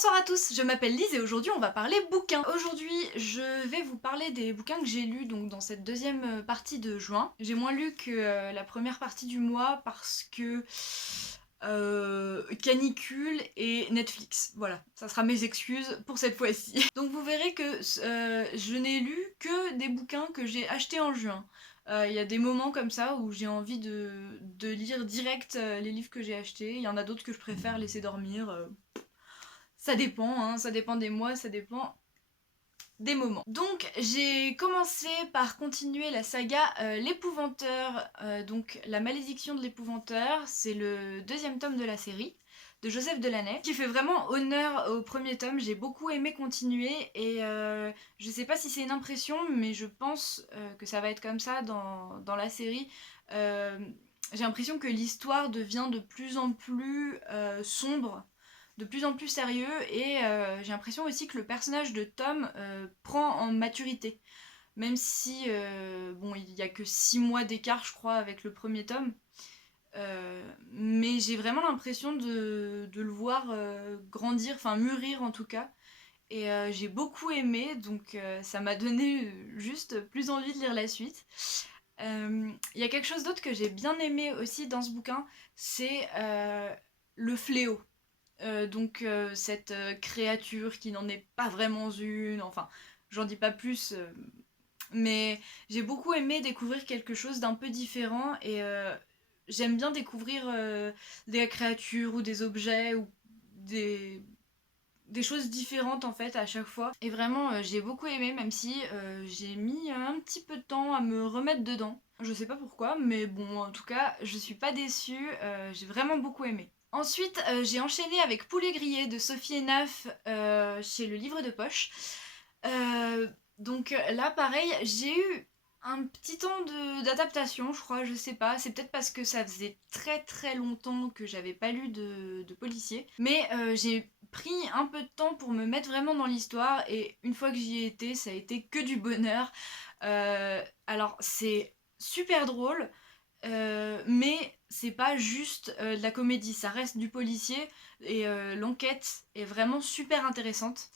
Bonsoir à tous, je m'appelle Lise et aujourd'hui on va parler bouquins. Aujourd'hui je vais vous parler des bouquins que j'ai lus donc dans cette deuxième partie de juin. J'ai moins lu que la première partie du mois parce que canicule et Netflix. Voilà, ça sera mes excuses pour cette fois-ci. Donc vous verrez que je n'ai lu que des bouquins que j'ai achetés en juin. Il y a des moments comme ça où j'ai envie de lire direct les livres que j'ai achetés. Il y en a d'autres que je préfère laisser dormir. Ça dépend, hein, ça dépend des mois, ça dépend des moments. Donc j'ai commencé par continuer la saga L'Épouvanteur, donc La Malédiction de l'Épouvanteur, c'est le deuxième tome de la série de Joseph Delaney, qui fait vraiment honneur au premier tome. J'ai beaucoup aimé continuer et je sais pas si c'est une impression, mais je pense que ça va être comme ça dans la série. J'ai l'impression que l'histoire devient de plus en plus sombre, de plus en plus sérieux et j'ai l'impression aussi que le personnage de Tom prend en maturité. Même si, bon, il y a que 6 mois d'écart, je crois, avec le premier tome. Mais j'ai vraiment l'impression de le voir grandir, enfin mûrir en tout cas. Et j'ai beaucoup aimé, donc ça m'a donné juste plus envie de lire la suite. Il y a quelque chose d'autre que j'ai bien aimé aussi dans ce bouquin, c'est le fléau. Donc cette créature qui n'en est pas vraiment une, enfin j'en dis pas plus, mais j'ai beaucoup aimé découvrir quelque chose d'un peu différent et j'aime bien découvrir des créatures ou des objets ou des choses différentes en fait à chaque fois. Et vraiment j'ai beaucoup aimé même si j'ai mis un petit peu de temps à me remettre dedans. Je sais pas pourquoi, mais bon en tout cas je suis pas déçue, j'ai vraiment beaucoup aimé. Ensuite, j'ai enchaîné avec Poulet grillé de Sophie Enaf chez Le Livre de Poche. Donc là, pareil, j'ai eu un petit temps d'adaptation, je crois, je sais pas. C'est peut-être parce que ça faisait très très longtemps que j'avais pas lu de policier. Mais j'ai pris un peu de temps pour me mettre vraiment dans l'histoire et une fois que j'y ai été, ça a été que du bonheur. Alors, c'est super drôle. Mais c'est pas juste de la comédie, ça reste du policier et l'enquête est vraiment super intéressante.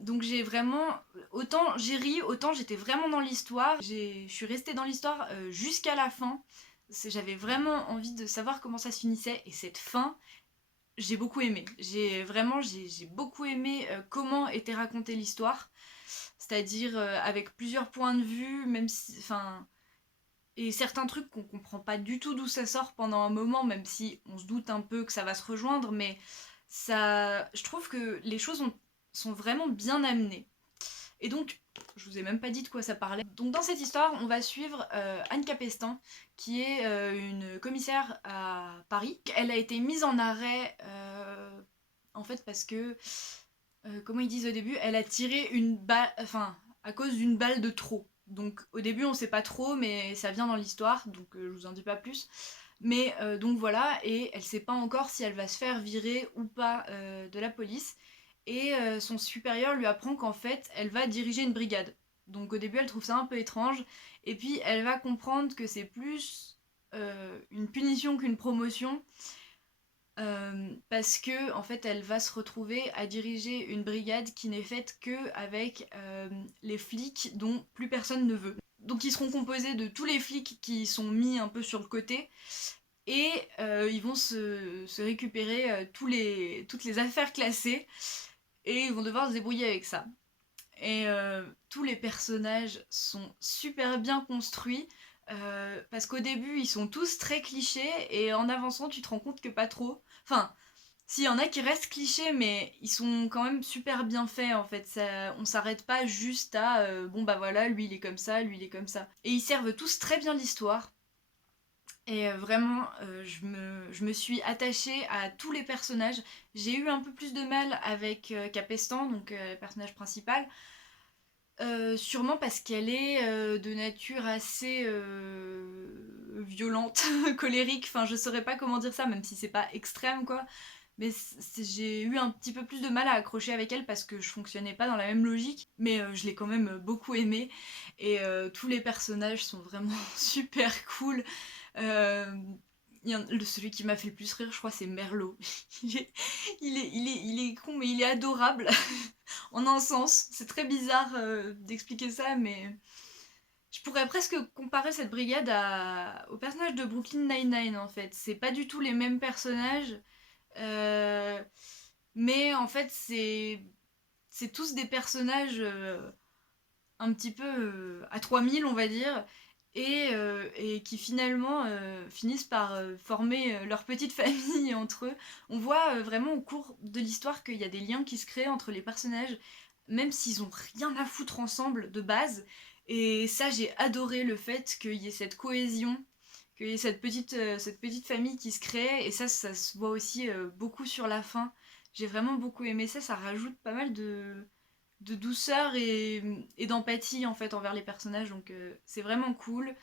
Donc j'ai vraiment, autant j'ai ri, autant j'étais vraiment dans l'histoire. Je suis restée dans l'histoire jusqu'à la fin. J'avais vraiment envie de savoir comment ça se finissait et cette fin, j'ai beaucoup aimé. J'ai beaucoup aimé comment était racontée l'histoire, c'est-à-dire avec plusieurs points de vue, même si, enfin et certains trucs qu'on comprend pas du tout d'où ça sort pendant un moment, même si on se doute un peu que ça va se rejoindre, mais ça, je trouve que les choses sont vraiment bien amenées. Et donc, je vous ai même pas dit de quoi ça parlait. Donc dans cette histoire, on va suivre Anne Capestan, qui est une commissaire à Paris. Elle a été mise en arrêt, en fait, parce que, comment ils disent au début, elle a tiré une balle, enfin, à cause d'une balle de trop. Donc au début on sait pas trop mais ça vient dans l'histoire donc je vous en dis pas plus. Mais donc voilà et elle sait pas encore si elle va se faire virer ou pas de la police et son supérieur lui apprend qu'en fait elle va diriger une brigade. Donc au début elle trouve ça un peu étrange et puis elle va comprendre que c'est plus une punition qu'une promotion. Parce que en fait elle va se retrouver à diriger une brigade qui n'est faite que avec les flics dont plus personne ne veut. Donc ils seront composés de tous les flics qui sont mis un peu sur le côté et ils vont se récupérer toutes les affaires classées et ils vont devoir se débrouiller avec ça. Et tous les personnages sont super bien construits. Parce qu'au début ils sont tous très clichés et en avançant tu te rends compte que pas trop. Enfin, s'il y en a qui restent clichés mais ils sont quand même super bien faits en fait. Ça, on s'arrête pas juste à bon bah voilà lui il est comme ça, lui il est comme ça. Et ils servent tous très bien l'histoire. Et vraiment, je me suis attachée à tous les personnages. J'ai eu un peu plus de mal avec Capestan, donc le personnage principal. Sûrement parce qu'elle est de nature assez violente, colérique, enfin je saurais pas comment dire ça, même si c'est pas extrême quoi. Mais j'ai eu un petit peu plus de mal à accrocher avec elle parce que je fonctionnais pas dans la même logique, mais je l'ai quand même beaucoup aimée. Et tous les personnages sont vraiment super cool. Il Celui qui m'a fait le plus rire, je crois, c'est Merlot. Il est con, mais il est adorable. En un sens. C'est très bizarre d'expliquer ça, mais je pourrais presque comparer cette brigade au personnage de Brooklyn Nine-Nine, en fait. C'est pas du tout les mêmes personnages, mais en fait, c'est tous des personnages un petit peu à 3000, on va dire, et qui finalement finissent par former leur petite famille entre eux. On voit vraiment au cours de l'histoire qu'il y a des liens qui se créent entre les personnages, même s'ils ont rien à foutre ensemble de base. Et ça, j'ai adoré le fait qu'il y ait cette cohésion, qu'il y ait cette petite famille qui se crée, et ça se voit aussi beaucoup sur la fin. J'ai vraiment beaucoup aimé ça, ça rajoute pas mal de douceur et d'empathie en fait envers les personnages, donc c'est vraiment cool.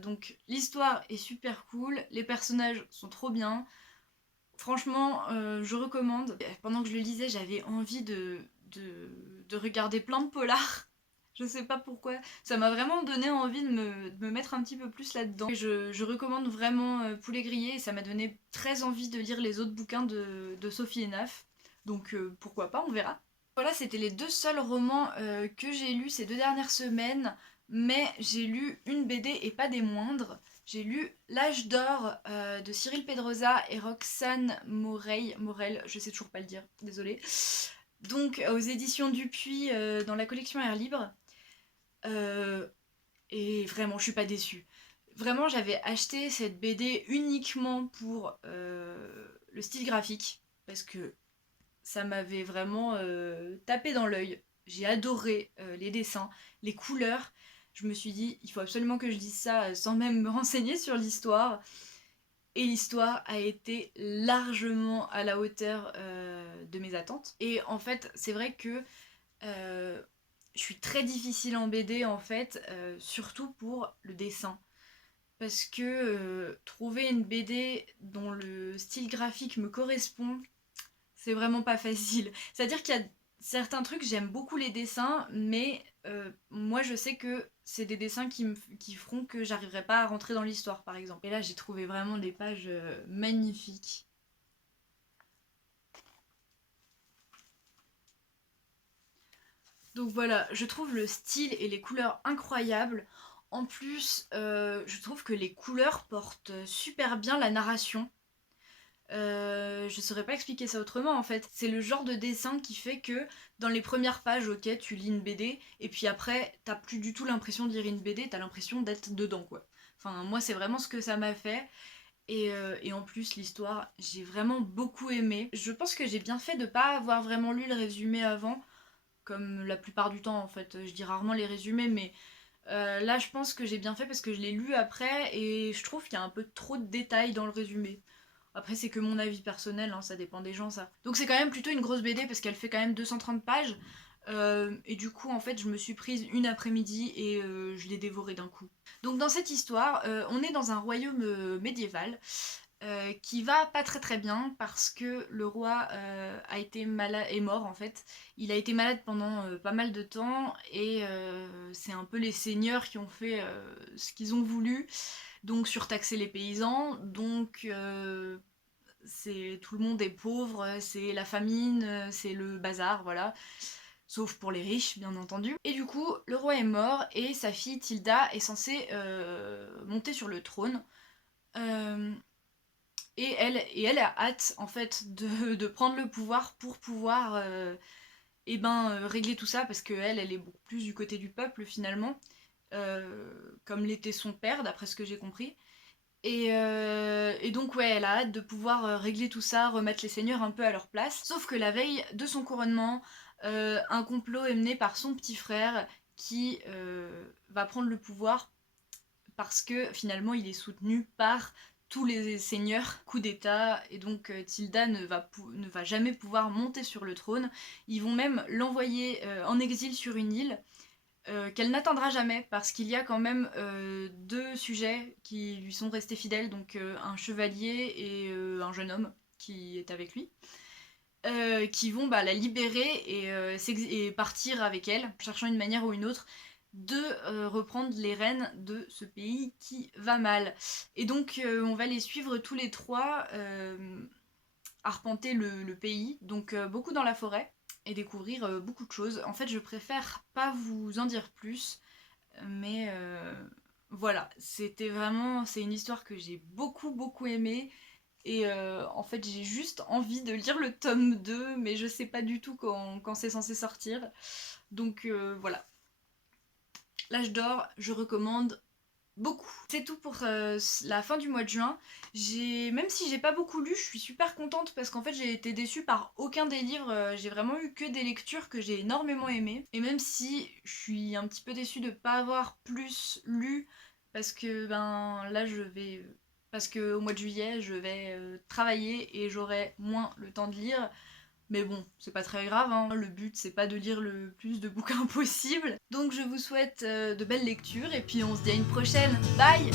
Donc l'histoire est super cool, les personnages sont trop bien. Franchement, je recommande. Pendant que je le lisais, j'avais envie de regarder plein de polars. Je sais pas pourquoi. Ça m'a vraiment donné envie de me mettre un petit peu plus là-dedans. Et je recommande vraiment Poulet Grillé, et ça m'a donné très envie de lire les autres bouquins de Sophie Enaff. Donc pourquoi pas, on verra. Voilà, c'était les 2 seuls romans que j'ai lus ces 2 dernières semaines, mais j'ai lu une BD et pas des moindres. J'ai lu L'âge d'or de Cyril Pedrosa et Roxane Morel, je sais toujours pas le dire, désolée. Donc aux éditions Dupuis dans la collection Air Libre. Et vraiment, je suis pas déçue. Vraiment, j'avais acheté cette BD uniquement pour le style graphique, parce que ça m'avait vraiment tapé dans l'œil. J'ai adoré les dessins, les couleurs. Je me suis dit, il faut absolument que je dise ça sans même me renseigner sur l'histoire. Et l'histoire a été largement à la hauteur de mes attentes. Et en fait, c'est vrai que je suis très difficile en BD en fait, surtout pour le dessin. Parce que trouver une BD dont le style graphique me correspond, c'est vraiment pas facile. C'est-à-dire qu'il y a certains trucs, j'aime beaucoup les dessins, mais moi je sais que c'est des dessins qui feront que j'arriverai pas à rentrer dans l'histoire, par exemple. Et là, j'ai trouvé vraiment des pages magnifiques. Donc voilà, je trouve le style et les couleurs incroyables. En plus, je trouve que les couleurs portent super bien la narration. Je saurais pas expliquer ça autrement en fait. C'est le genre de dessin qui fait que dans les premières pages, ok, tu lis une BD, et puis après, t'as plus du tout l'impression de lire une BD, t'as l'impression d'être dedans quoi. Enfin, moi, c'est vraiment ce que ça m'a fait. Et en plus, l'histoire, j'ai vraiment beaucoup aimé. Je pense que j'ai bien fait de pas avoir vraiment lu le résumé avant, comme la plupart du temps en fait. Je dis rarement les résumés, mais là, je pense que j'ai bien fait parce que je l'ai lu après, et je trouve qu'il y a un peu trop de détails dans le résumé. Après, c'est que mon avis personnel, hein, ça dépend des gens, ça. Donc c'est quand même plutôt une grosse BD parce qu'elle fait quand même 230 pages. Et du coup, en fait, je me suis prise une après-midi et je l'ai dévorée d'un coup. Donc dans cette histoire, on est dans un royaume médiéval qui va pas très très bien parce que le roi a été malade, est mort en fait. Il a été malade pendant pas mal de temps, et c'est un peu les seigneurs qui ont fait ce qu'ils ont voulu, donc surtaxer les paysans, donc c'est tout le monde est pauvre, c'est la famine, c'est le bazar, voilà. Sauf pour les riches, bien entendu. Et du coup, le roi est mort et sa fille Tilda est censée monter sur le trône. Euh, et elle a hâte en fait de prendre le pouvoir pour pouvoir régler tout ça, parce qu'elle elle est beaucoup plus du côté du peuple finalement, comme l'était son père d'après ce que j'ai compris. Et donc ouais, elle a hâte de pouvoir régler tout ça, remettre les seigneurs un peu à leur place. Sauf que la veille de son couronnement, un complot est mené par son petit frère qui va prendre le pouvoir parce que finalement il est soutenu par tous les seigneurs, coup d'état, et donc Tilda ne va jamais pouvoir monter sur le trône. Ils vont même l'envoyer en exil sur une île qu'elle n'atteindra jamais, parce qu'il y a quand même 2 sujets qui lui sont restés fidèles, donc un chevalier et un jeune homme qui est avec lui, qui vont la libérer et partir avec elle, cherchant une manière ou une autre de reprendre les rênes de ce pays qui va mal. Et donc on va les suivre tous les trois, arpenter le pays, donc beaucoup dans la forêt, et découvrir beaucoup de choses. En fait je préfère pas vous en dire plus, mais voilà, c'est une histoire que j'ai beaucoup aimée. Et en fait, j'ai juste envie de lire le tome 2, mais je sais pas du tout quand c'est censé sortir. Donc voilà. L'âge d'or, je recommande beaucoup. C'est tout pour la fin du mois de juin. Même si j'ai pas beaucoup lu, je suis super contente parce qu'en fait j'ai été déçue par aucun des livres. J'ai vraiment eu que des lectures que j'ai énormément aimées. Et même si je suis un petit peu déçue de pas avoir plus lu, parce que ben là je vais... Parce que au mois de juillet je vais travailler et j'aurai moins le temps de lire. Mais bon, c'est pas très grave, hein. Le but c'est pas de lire le plus de bouquins possible. Donc je vous souhaite de belles lectures et puis on se dit à une prochaine. Bye!